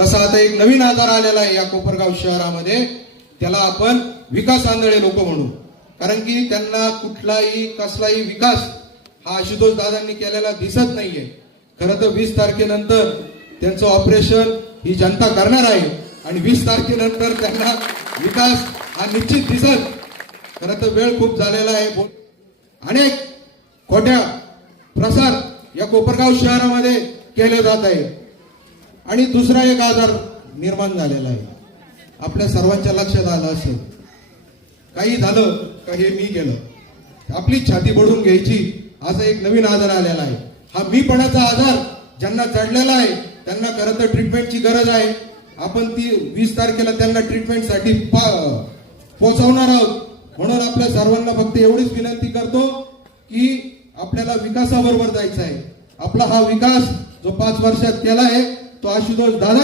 तसा आता एक नवीन आजार आलेला आहे या कोपरगाव शहरामध्ये. त्याला आपण विकास आंधळे लोक म्हणू. कारण की त्यांना कुठलाही कसलाही विकास हा आशुतोष दादांनी केलेला दिसत नाहीये. खरं तर वीस तारखेनंतर त्यांचं ऑपरेशन ही जनता करणार आहे. आणि वीस तारखेनंतर त्यांना विकास हा निश्चित दिसत. खरं तर वेळ खूप झालेला आहे. अनेक खोट्या प्रसार या कोपरगाव शहरामध्ये केले जात आहे आणि दुसरा एक आजार निर्माण झालेला आहे. आपल्या सर्वांच्या लक्षात आलं असेल. काही झालं का हे मी केलं. आपली छाती बडून घ्यायची असा एक नवीन आजार आलेला आहे. हा मीपणाचा आजार ज्यांना चढलेला आहे त्यांना खरं तर ट्रीटमेंटची गरज आहे. आपण ती वीस तारखेला त्यांना ट्रीटमेंटसाठी पा- पोहोचवणार आहोत. म्हणून आपल्या सर्वांना फक्त एवढीच विनंती करतो की आपल्याला विकासाबरोबर जायचं आहे. आपला हा विकास जो पाच वर्षात केला आहे तो आशुतोष दादा